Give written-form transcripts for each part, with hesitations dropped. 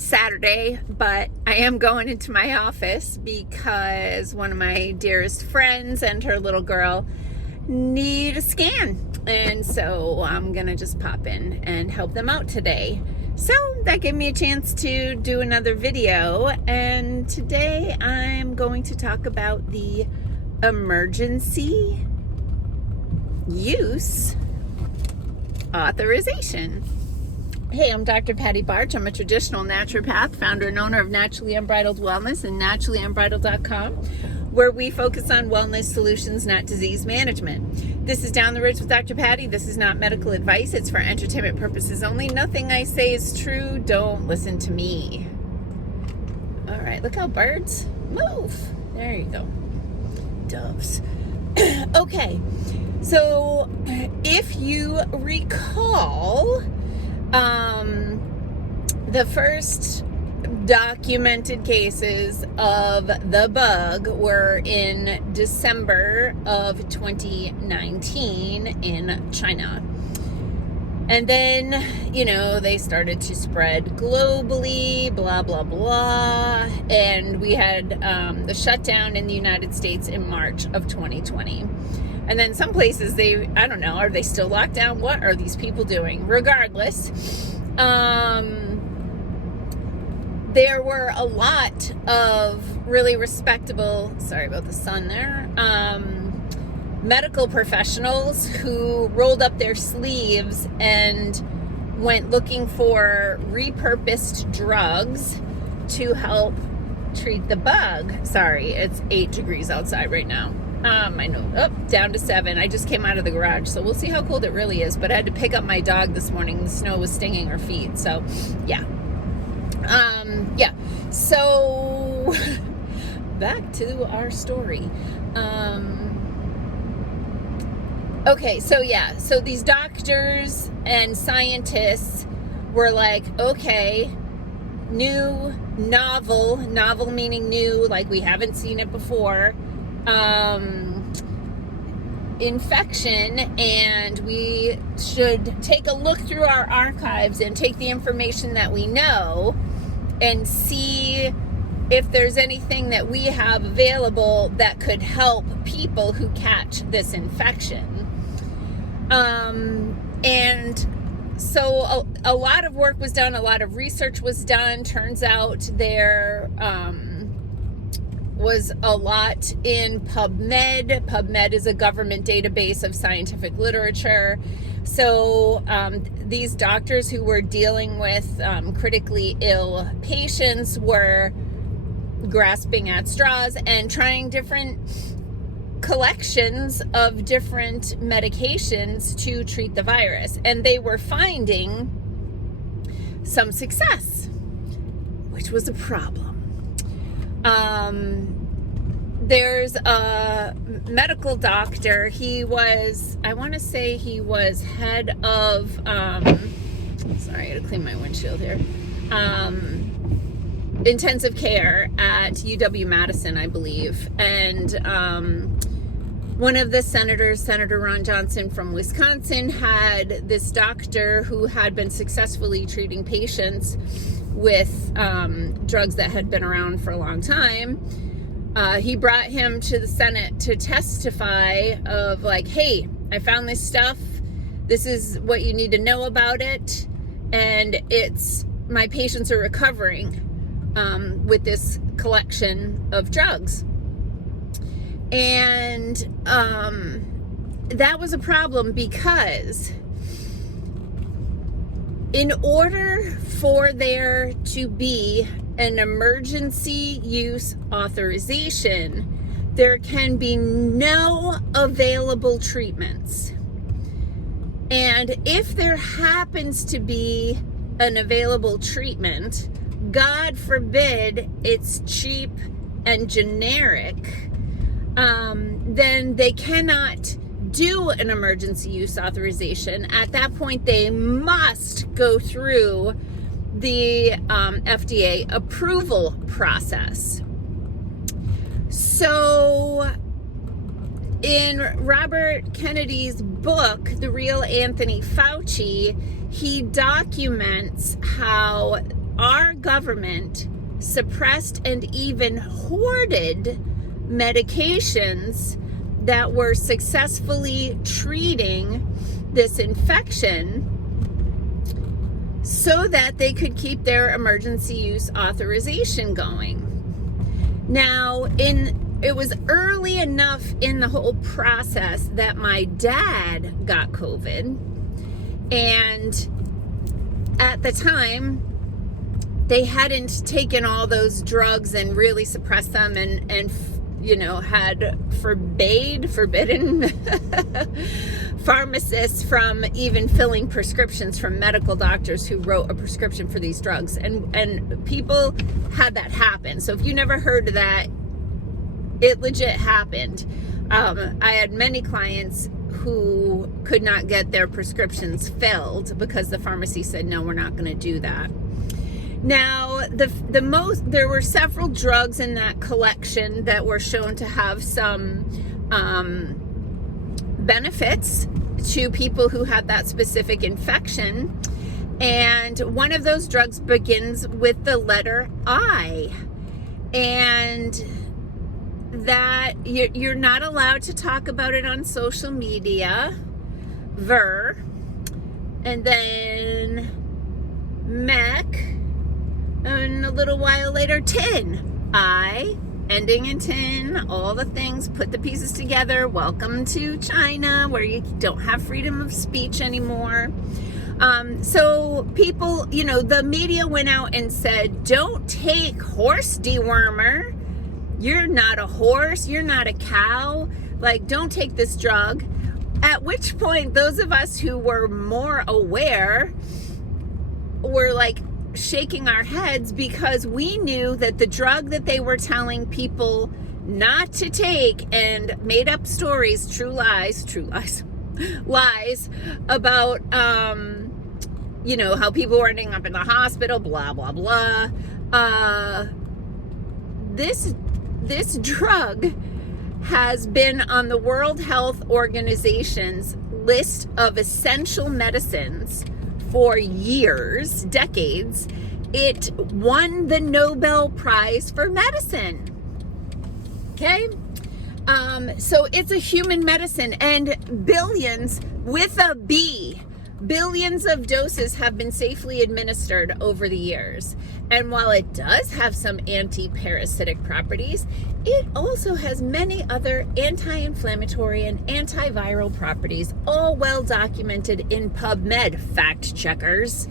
Saturday, but I am going into my office because one of my dearest friends and her little girl need a scan. And so I'm going to just pop in and help them out today. So that gave me a chance to do another video. And today I'm going to talk about the emergency use authorization. Hey, I'm Dr. Patty Barch. I'm a traditional naturopath, founder and owner of Naturally Unbridled Wellness and naturallyunbridled.com, where we focus on wellness solutions, not disease management. This is Down the Ridge with Dr. Patty. This is not medical advice. It's for entertainment purposes only. Nothing I say is true. Don't listen to me. All right, look how birds move. There you go. Doves. Okay, so if you recall, the first documented cases of the bug were in December of 2019 in China. And then, they started to spread globally, blah, blah, blah. And we had the shutdown in the United States in March of 2020. And then some places, I don't know, are they still locked down? What are these people doing? Regardless, there were a lot of really respectable, sorry about the sun there, medical professionals who rolled up their sleeves and went looking for repurposed drugs to help treat the bug. Sorry, it's 8 degrees outside right now. I know, down to 7. I just came out of the garage, so we'll see how cold it really is. But I had to pick up my dog this morning. The snow was stinging her feet, so yeah. So back to our story. Okay, so these doctors and scientists were like, okay, new, novel meaning new, like we haven't seen it before, infection, and we should take a look through our archives and take the information that we know and see if there's anything that we have available that could help people who catch this infection. And so a lot of work was done, a lot of research was done. Turns out there was a lot in PubMed. PubMed is a government database of scientific literature. So these doctors who were dealing with critically ill patients were grasping at straws and trying different collections of different medications to treat the virus. And they were finding some success, which was a problem. There's a medical doctor. He was, I want to say he was head of, sorry, I gotta clean my windshield here. Intensive care at UW-Madison, I believe. And one of the senators, Senator Ron Johnson from Wisconsin, had this doctor who had been successfully treating patients with drugs that had been around for a long time. He brought him to the Senate to testify of like, hey, I found this stuff. This is what you need to know about it. And my patients are recovering with this collection of drugs. And that was a problem because in order for there to be an emergency use authorization, there can be no available treatments. And if there happens to be an available treatment, God forbid it's cheap and generic, then they cannot do an emergency use authorization. At that point, they must go through the FDA approval process. So in Robert Kennedy's book, The Real Anthony Fauci, he documents how our government suppressed and even hoarded medications that were successfully treating this infection so that they could keep their emergency use authorization going. Now, it was early enough in the whole process that my dad got COVID, and at the time they hadn't taken all those drugs and really suppressed them and had forbidden pharmacists from even filling prescriptions from medical doctors who wrote a prescription for these drugs, and people had that happen. So if you never heard of that, it legit happened. I had many clients who could not get their prescriptions filled because the pharmacy said, no, we're not going to do that. Now, there were several drugs in that collection that were shown to have some benefits to people who had that specific infection. And one of those drugs begins with the letter I. And that you're not allowed to talk about it on social media. And then mech. And a little while later, tin. I, ending in tin, all the things, put the pieces together. Welcome to China, where you don't have freedom of speech anymore. So people, the media went out and said, don't take horse dewormer. You're not a horse. You're not a cow. Like, don't take this drug. At which point, those of us who were more aware were like, shaking our heads, because we knew that the drug that they were telling people not to take and made up stories, lies about, how people were ending up in the hospital, blah, blah, blah. This drug has been on the World Health Organization's list of essential medicines for years, decades. It won the Nobel Prize for Medicine. Okay? So it's a human medicine, and billions, with a B, billions of doses have been safely administered over the years. And while it does have some anti-parasitic properties, it also has many other anti-inflammatory and antiviral properties, all well documented in PubMed, fact checkers.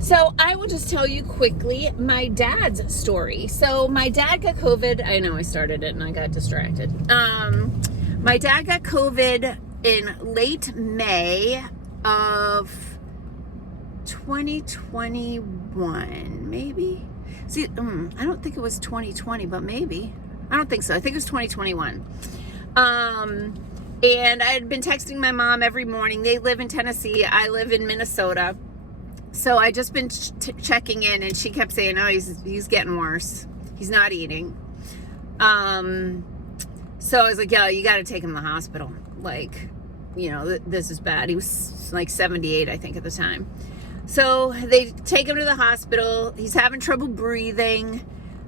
So I will just tell you quickly my dad's story. So my dad got COVID. I know I started it and I got distracted. My dad got COVID in late May of 2021, maybe. See, I don't think it was 2020, but maybe. I don't think so. I think it was 2021. And I had been texting my mom every morning. They live in Tennessee. I live in Minnesota. So I just been checking in, and she kept saying, oh, he's getting worse. He's not eating. So I was like, yeah, you got to take him to the hospital. Like, this is bad. He was like 78, I think, at the time. So they take him to the hospital. He's having trouble breathing.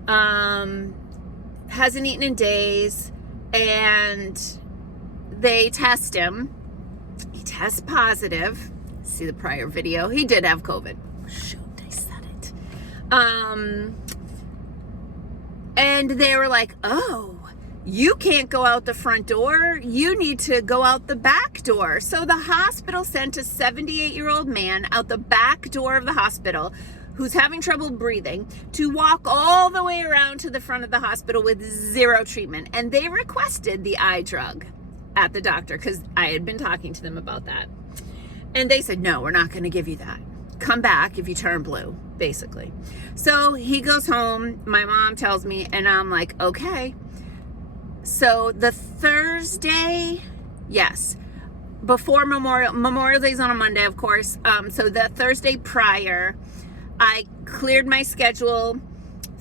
Hasn't eaten in days. And they test him. He tests positive. See the prior video. He did have COVID. Shoot, I said it. And they were like, oh, you can't go out the front door. You need to go out the back door. So the hospital sent a 78-year-old man out the back door of the hospital who's having trouble breathing to walk all the way around to the front of the hospital with zero treatment. And they requested the eye drug at the doctor because I had been talking to them about that. And they said, no, we're not going to give you that. Come back if you turn blue, basically. So he goes home. My mom tells me, and I'm like, okay. So the Thursday, yes, before Memorial Day's on a Monday, of course. So the Thursday prior, I cleared my schedule,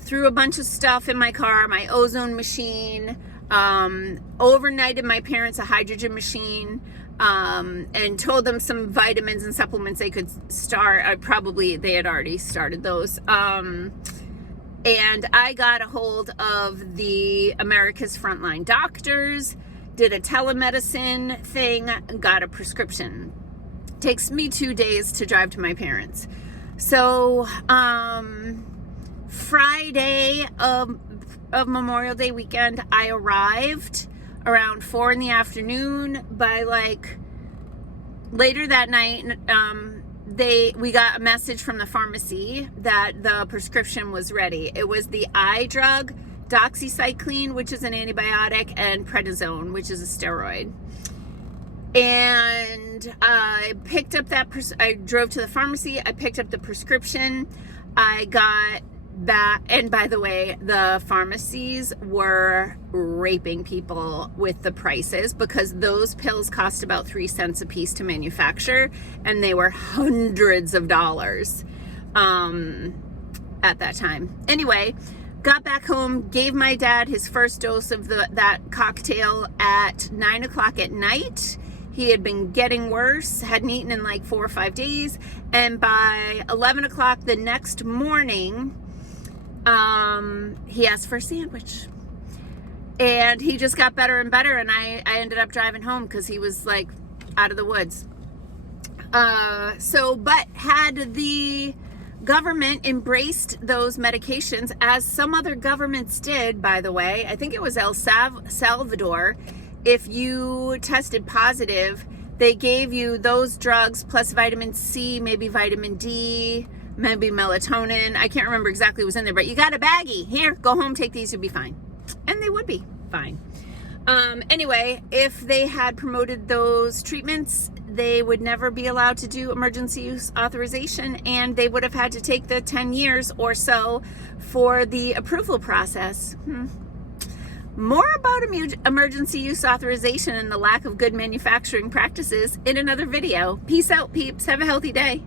threw a bunch of stuff in my car, my ozone machine, overnighted my parents a hydrogen machine, and told them some vitamins and supplements they could start. Probably they had already started those. And I got a hold of the America's Frontline Doctors, did a telemedicine thing, got a prescription. Takes me 2 days to drive to my parents. So Friday of Memorial Day weekend, I arrived around 4 in the afternoon. By like later that night, we got a message from the pharmacy that the prescription was ready. It was the eye drug doxycycline, which is an antibiotic, and prednisone, which is a steroid. And I picked up I drove to the pharmacy, I picked up the prescription, I got that, and by the way, the pharmacies were raping people with the prices because those pills cost about 3 cents a piece to manufacture, and they were hundreds of dollars at that time. Anyway, got back home, gave my dad his first dose of that cocktail at 9 o'clock at night. He had been getting worse, hadn't eaten in like 4 or 5 days, and by 11 o'clock the next morning, he asked for a sandwich. And he just got better and better, and I ended up driving home because he was like out of the woods. But had the government embraced those medications, as some other governments did, by the way, I think it was El Salvador, if you tested positive, they gave you those drugs plus vitamin C, maybe vitamin D, maybe melatonin. I can't remember exactly what was in there, but you got a baggie. Here, go home, take these, you'll be fine. And they would be fine. Anyway, if they had promoted those treatments, they would never be allowed to do emergency use authorization, and they would have had to take the 10 years or so for the approval process. More about emergency use authorization and the lack of good manufacturing practices in another video. Peace out, peeps. Have a healthy day.